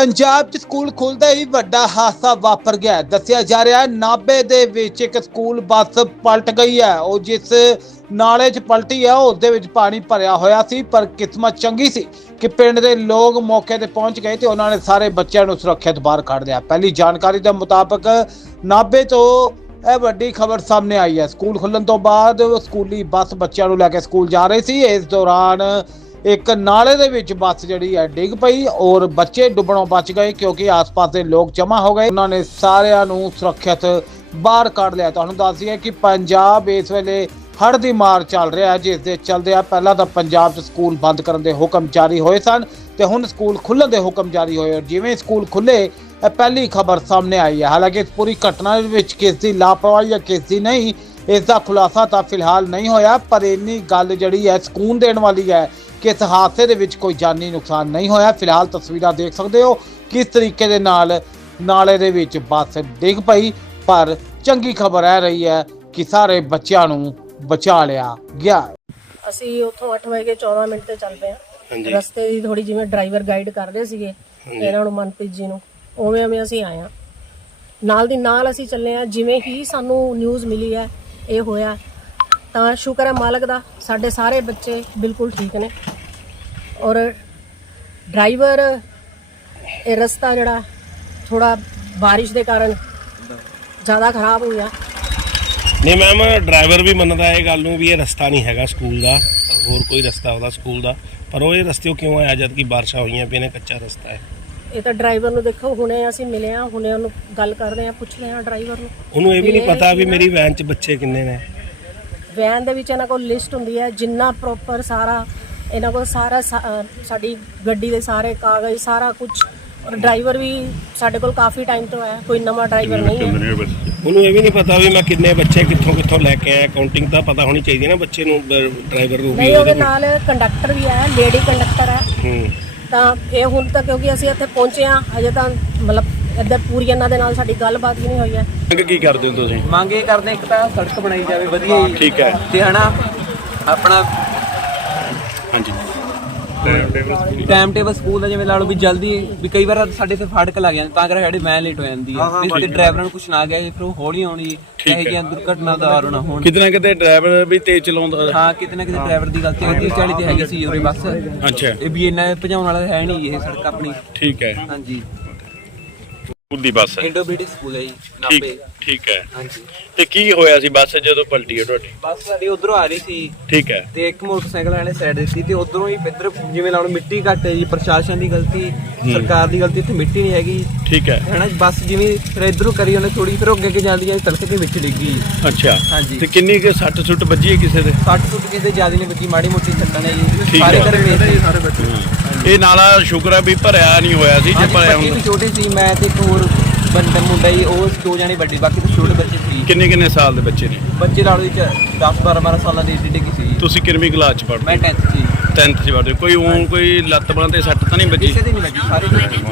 ਪੰਜਾਬ 'ਚ ਸਕੂਲ ਖੁੱਲਦੇ ਹੀ ਵੱਡਾ ਹਾਦਸਾ ਵਾਪਰ ਗਿਆ ਦੱਸਿਆ ਜਾ ਰਿਹਾ ਹੈ ਨਾਬੇ ਦੇ ਵਿੱਚ ਇੱਕ ਸਕੂਲ ਬੱਸ ਪਲਟ ਗਈ ਹੈ। ਉਹ ਜਿਸ ਨਾਲੇ 'ਚ ਪਲਟੀ ਹੈ, ਉਸ ਦੇ ਵਿੱਚ ਪਾਣੀ ਭਰਿਆ ਹੋਇਆ ਸੀ, ਪਰ ਕਿਸਮਤ ਚੰਗੀ ਸੀ ਕਿ ਪਿੰਡ ਦੇ ਲੋਕ ਮੌਕੇ ਤੇ ਪਹੁੰਚ ਗਏ ਤੇ ਉਹਨਾਂ ਨੇ ਸਾਰੇ ਬੱਚਿਆਂ ਨੂੰ ਸੁਰੱਖਿਅਤ ਬਾਹਰ ਕੱਢ ਲਿਆ। ਪਹਿਲੀ ਜਾਣਕਾਰੀ ਦੇ ਮੁਤਾਬਕ ਨਾਬੇ ਤੋਂ ਇਹ ਵੱਡੀ ਖਬਰ ਸਾਹਮਣੇ ਆਈ ਹੈ। ਸਕੂਲ ਖੁੱਲਣ ਤੋਂ ਬਾਅਦ ਸਕੂਲੀ ਬੱਸ ਬੱਚਿਆਂ ਨੂੰ ਲੈ ਕੇ ਸਕੂਲ ਜਾ ਰਹੀ ਸੀ। ਇਸ ਦੌਰਾਨ ਇੱਕ ਨਾਲੇ ਦੇ ਵਿੱਚ ਬੱਸ ਜਿਹੜੀ ਹੈ ਡਿੱਗ ਪਈ ਔਰ ਬੱਚੇ ਡੁੱਬਣੋਂ ਬਚ ਗਏ ਕਿਉਂਕਿ ਆਸ-ਪਾਸ ਦੇ ਲੋਕ ਜਮ੍ਹਾਂ ਹੋ ਗਏ। ਉਹਨਾਂ ਨੇ ਸਾਰਿਆਂ ਨੂੰ ਸੁਰੱਖਿਅਤ ਬਾਹਰ ਕੱਢ ਲਿਆ। ਤੁਹਾਨੂੰ ਦੱਸ ਦਈਏ ਕਿ ਪੰਜਾਬ ਇਸ ਵੇਲੇ ਹੜ੍ਹ ਦੀ ਮਾਰ ਚੱਲ ਰਿਹਾ ਹੈ, ਜਿਸ ਦੇ ਚਲਦੇ ਆ ਪਹਿਲਾਂ ਤਾਂ ਪੰਜਾਬ 'ਚ ਸਕੂਲ ਬੰਦ ਕਰਨ ਦੇ ਹੁਕਮ ਜਾਰੀ ਹੋਏ ਸਨ ਤੇ ਹੁਣ ਸਕੂਲ ਖੁੱਲ੍ਹਣ ਦੇ ਹੁਕਮ ਜਾਰੀ ਹੋਏ ਔਰ ਜਿਵੇਂ ਸਕੂਲ ਖੁੱਲੇ, ਇਹ ਪਹਿਲੀ ਖਬਰ ਸਾਹਮਣੇ ਆਈ ਹੈ। ਹਾਲਾਂਕਿ ਇਸ ਪੂਰੀ ਘਟਨਾ ਦੇ ਵਿੱਚ ਕਿਸ ਦੀ ਲਾਪਰਵਾਹੀ ਜਾਂ ਕਿਸ ਦੀ ਨਹੀਂ, ਇਸ ਦਾ ਖੁਲਾਸਾ ਤਾਂ ਫਿਲਹਾਲ ਨਹੀਂ ਹੋਇਆ, ਪਰ ਇੰਨੀ ਗੱਲ ਜਿਹੜੀ ਹੈ ਸਕੂਨ ਦੇਣ ਵਾਲੀ ਹੈ ਕਿ ਇਸ ਹਾਦਸੇ ਦੇ ਵਿੱਚ ਕੋਈ ਜਾਨੀ ਨੁਕਸਾਨ ਨਹੀਂ ਹੋਇਆ। ਫਿਲਹਾਲ ਤਸਵੀਰਾਂ ਦੇਖ ਸਕਦੇ ਹੋ ਕਿਸ ਤਰੀਕੇ ਦੇ ਨਾਲ ਨਾਲੇ ਦੇ ਵਿੱਚ ਬੱਸ ਡਿੱਗ ਪਈ ਪਰ ਚੰਗੀ ਖਬਰ ਇਹ ਰਹੀ ਹੈ ਕਿ ਸਾਰੇ ਬੱਚਿਆਂ ਨੂੰ ਬਚਾ ਲਿਆ ਗਿਆ। ਅਸੀਂ ਉੱਥੋਂ 8 ਵਜੇ 14 ਮਿੰਟ ਤੇ ਚੱਲ ਪਏ ਹਾਂ ਰਸਤੇ ਦੀ ਥੋੜੀ ਜਿਵੇਂ ਡਰਾਈਵਰ ਗਾਈਡ ਕਰ ਰਹੇ ਸੀਗੇ ਇਹਨਾਂ ਨੂੰ ਮਨਪ੍ਰੀਤ ਜੀ ਨੂੰ। ਉਵੇਂ ਉਵੇਂ ਅਸੀਂ ਆਏ ਹਾਂ। ਨਾਲ ਦੀ ਨਾਲ ਅਸੀਂ ਚੱਲੇ ਹਾਂ। ਜਿਵੇਂ ਹੀ ਸਾਨੂੰ ਨਿਊਜ਼ ਮਿਲੀ ਹੈ ਇਹ ਹੋਇਆ। ਤਾਂ ਸ਼ੁਕਰ ਹੈ ਮਾਲਕ ਦਾ ਸਾਡੇ ਸਾਰੇ ਬੱਚੇ ਬਿਲਕੁਲ ਠੀਕ ਨੇ। ਔਰ ਡਰਾਈਵਰ ਇਹ ਰਸਤਾ ਜਿਹੜਾ ਥੋੜਾ ਬਾਰਿਸ਼ ਦੇ ਕਾਰਨ ਜ਼ਿਆਦਾ ਖਰਾਬ ਹੋ ਗਿਆ ਨਹੀਂ ਮੈਮ ਡਰਾਈਵਰ ਵੀ ਮੰਨਦਾ ਇਹ ਗੱਲ ਨੂੰ ਵੀ ਇਹ ਰਸਤਾ ਨਹੀਂ ਹੈਗਾ ਸਕੂਲ ਦਾ ਹੋਰ ਕੋਈ ਰਸਤਾ ਉਹਦਾ ਸਕੂਲ ਦਾ। ਪਰ ਉਹ ਇਹ ਰਸਤੇ ਕਿਉਂ ਆਇਆ ਜਦ ਕਿ ਬਾਰਿਸ਼ਾਂ ਹੋਈਆਂ ਪਈਆਂ ਨੇ ਕੱਚਾ ਰਸਤਾ ਹੈ। ਇਹ ਤਾਂ ਡਰਾਈਵਰ ਨੂੰ ਦੇਖੋ ਹੁਣੇ ਅਸੀਂ ਮਿਲੇ ਆ ਹੁਣੇ ਉਹਨੂੰ ਗੱਲ ਕਰਦੇ ਆ ਪੁੱਛਦੇ ਆ ਡਰਾਈਵਰ ਨੂੰ। ਉਹਨੂੰ ਇਹ ਵੀ ਨਹੀਂ ਪਤਾ ਵੀ ਮੇਰੀ ਵੈਨ 'ਚ ਬੱਚੇ ਕਿੰਨੇ ਨੇ। ਵੈਨ ਦੇ ਵਿੱਚ ਇਹਨਾਂ ਕੋਲ ਲਿਸਟ ਹੁੰਦੀ ਹੈ ਜਿੰਨਾ ਪ੍ਰੋਪਰ ਸਾਰਾ ਇਹਨਾਂ ਕੋਲ ਸਾਰਾ ਸਾਡੀ ਗੱਡੀ ਦੇ ਸਾਰੇ ਕਾਗਜ਼ ਸਾਰਾ ਕੁਝ ਔਰ ਡਰਾਈਵਰ ਵੀ ਸਾਡੇ ਕੋਲ ਕਾਫੀ ਟਾਈਮ ਤੋਂ ਹੈ ਕੋਈ ਨਵਾਂ ਡਰਾਈਵਰ ਨਹੀਂ ਹੈ। ਉਹਨੂੰ ਇਹ ਵੀ ਨਹੀਂ ਪਤਾ ਵੀ ਮੈਂ ਕਿੰਨੇ ਬੱਚੇ ਕਿੱਥੋਂ ਕਿੱਥੋਂ ਲੈ ਕੇ ਆਇਆ। ਕਾਊਂਟਿੰਗ ਤਾਂ ਪਤਾ ਹੋਣੀ ਚਾਹੀਦੀ ਹੈ ਨਾ ਬੱਚੇ ਨੂੰ ਡਰਾਈਵਰ ਨੂੰ ਵੀ ਨਹੀਂ ਉਹਦੇ ਨਾਲ ਕੰਡਕਟਰ ਵੀ ਹੈ ਲੇਡੀ ਕੰਡਕਟਰ ਹੈ। ਹੂੰ। ਤਾਂ ਇਹ ਹੁਣ ਤੱਕ ਕਿਉਂਕਿ ਅਸੀਂ ਇੱਥੇ ਪਹੁੰਚੇ ਆ ਅਜੇ ਤਾਂ ਮਤਲਬ ਇੱਧਰ ਪੂਰੀ ਇਹਨਾਂ ਦੇ ਨਾਲ ਸਾਡੀ ਗੱਲਬਾਤ ਵੀ ਨਹੀਂ ਹੋਈ ਹੈ। ਕੀ ਕਰਦੇ ਹੋ ਤੁਸੀਂ? ਮੰਗ ਇਹ ਕਰਦੇ ਇੱਕ ਤਾਂ ਸੜਕ ਬਣਾਈ ਜਾਵੇ ਵਧੀਆ। ਠੀਕ ਹੈ। ਤੇ ਹਨਾ ਆਪਣਾ ਹਾਂਜੀ। ਟਾਈਮ ਟੇਬਲ ਸਕੂਲ ਦਾ ਜਿਵੇਂ ਲਾ ਲਓ ਵੀ ਜਲਦੀ ਵੀ ਕਈ ਵਾਰ ਸਾਡੇ ਤੇ ਫਾਟਕ ਲੱਗ ਜਾਂਦੇ ਤਾਂ ਕਰਕੇ ਸਾਡੀ ਵੈਨ ਲੇਟ ਹੋ ਜਾਂਦੀ ਹੈ। ਇਸ ਤੇ ਡਰਾਈਵਰਾਂ ਨੂੰ ਕੁਛ ਨਾ ਗਿਆ ਫਿਰ ਉਹ ਹੌਲੀ ਆਉਣੀ ਇਹ ਜਿਹੀਆਂ ਦੁਰਘਟਨਾ ਦਾ ਆਰ ਨਾ ਹੋਣ ਕਿਤਨਾ ਕਿਤੇ ਡਰਾਈਵਰ ਵੀ ਤੇਜ਼ ਚਲਾਉਂਦਾ। ਹਾਂ ਕਿਤੇ ਨਾ ਕਿਤੇ ਡਰਾਈਵਰ ਦੀ ਗਲਤੀ ਹੈ 30 40 ਤੇ ਹੈਗੀ ਸੀ ਉਰੇ ਬੱਸ। ਅੱਛਾ। ਇਹ ਵੀ ਇੰਨਾ ਭਜਾਉਣ ਵਾਲਾ ਹੈ ਨਹੀਂ ਇਹ ਸੜਕ ਆਪਣੀ। ਠੀਕ ਹੈ। ਹਾਂਜੀ। ਸਕੂਲ ਦੀ ਬੱਸ ਇੰਡੋ ਬ੍ਰਿਟਿਸ਼ ਸਕੂਲ ਹੈ ਜੀ ਠੀਕ ਨਾਪੇ ਠੀਕ ਹੈ। ਹਾਂਜੀ। ਤੇ ਕੀ ਹੋਇਆ ਸੀ ਬੱਸ ਜਦੋਂ ਪਲਟੀ ਹੈ ਤੁਹਾਡੀ? ਬੱਸ ਸਾਡੀ ਉਧਰੋਂ ਆ ਰਹੀ ਸੀ। ਠੀਕ ਹੈ। ਤੇ ਇੱਕ ਮੋਟਰਸਾਈਕਲ ਵਾਲੇ ਸਾਈਡ ਦਿੱਤੀ ਤੇ ਉਧਰੋਂ ਹੀ ਇੱਧਰ ਜਿਵੇਂ ਲਾਉਣ ਮਿੱਟੀ ਘੱਟ ਹੈ ਜੀ ਪ੍ਰਸ਼ਾਸਨ ਦੀ ਗਲਤੀ ਸਰਕਾਰ ਦੀ ਗਲਤੀ ਇੱਥੇ ਮਿੱਟੀ ਨਹੀਂ ਹੈਗੀ। ਠੀਕ ਹੈ। ਹੈਨਾ ਬੱਸ ਜਿਵੇਂ ਫਿਰ ਇਧਰੋਂ ਕਰੀ ਉਹਨੇ ਥੋੜੀ ਫਿਰ ਉਹ ਅੱਗੇ ਅੱਗੇ ਜਾਂਦੀ ਹੈ ਤਲਕ ਕੇ ਵਿੱਚ ਡਿੱਗੀ ਅੱਛਾ। ਹਾਂਜੀ। ਤੇ ਕਿੰਨੀ ਕੁ ਸੱਟ ਸੁੱਟ ਵੱਜੀ ਹੈ ਕਿਸੇ ਦੇ? 60 ਫੁੱਟ ਕਿਸੇ ਜ਼ਿਆਦਾ ਨਹੀਂ ਬੱਜੀ ਮਾੜੀ ਮੋਟੀ ਸੱਟਾਂ ਨੇ ਜੀ। ਠੀਕ ਸਾਰੇ ਹੈ। ਘਰੇ ਵੇਚਦੇ ਸਾਰੇ ਬੱਚੇ। ਇਹ ਨਾਲਾ ਸ਼ੁਕਰ ਹੈ ਵੀ ਭਰਿਆ ਨਹੀਂ ਹੋਇਆ ਸੀ ਜੇ ਭਰਿਆ ਬੱਚੇ ਵੀ ਹੁੰਦਾ ਛੋਟੇ ਸੀ ਮੈਂ ਤੇ ਇੱਕ ਹੋਰ ਬੰਦਾ ਮੁੰਡਾ ਜੀ ਉਹ ਦੋ ਜਾਣੇ ਵੱਡੇ ਬਾਕੀ ਤਾਂ ਛੋਟੇ ਬੱਚੇ ਸੀ। ਕਿੰਨੇ ਕਿੰਨੇ ਸਾਲ ਦੇ ਬੱਚੇ ਨੇ? ਬੱਚੇ ਲਾੜੋ ਵਿੱਚ 10 12 12 ਸਾਲਾਂ ਦੀ ਏਡੀ ਡਿੱਗੀ ਸੀ। ਤੁਸੀਂ ਕਿੰਨਵੀਂ ਕਲਾਸ ਚ ਪੜ੍ਹਦੇ ਮੈਂ 10th ਸੀ। 10th ਚ ਪੜ੍ਹਦੇ ਹੋ? ਕੋਈ ਉਹ ਕੋਈ ਲੱਤ ਬਾਂਹ ਤੇ ਸੱਟ ਤਾਂ ਨਹੀਂ ਵੱਜੀ? ਕਿਸੇ ਦੀ ਨਹੀਂ ਲੱਗੀ ਸਾਰੇ ਦੀ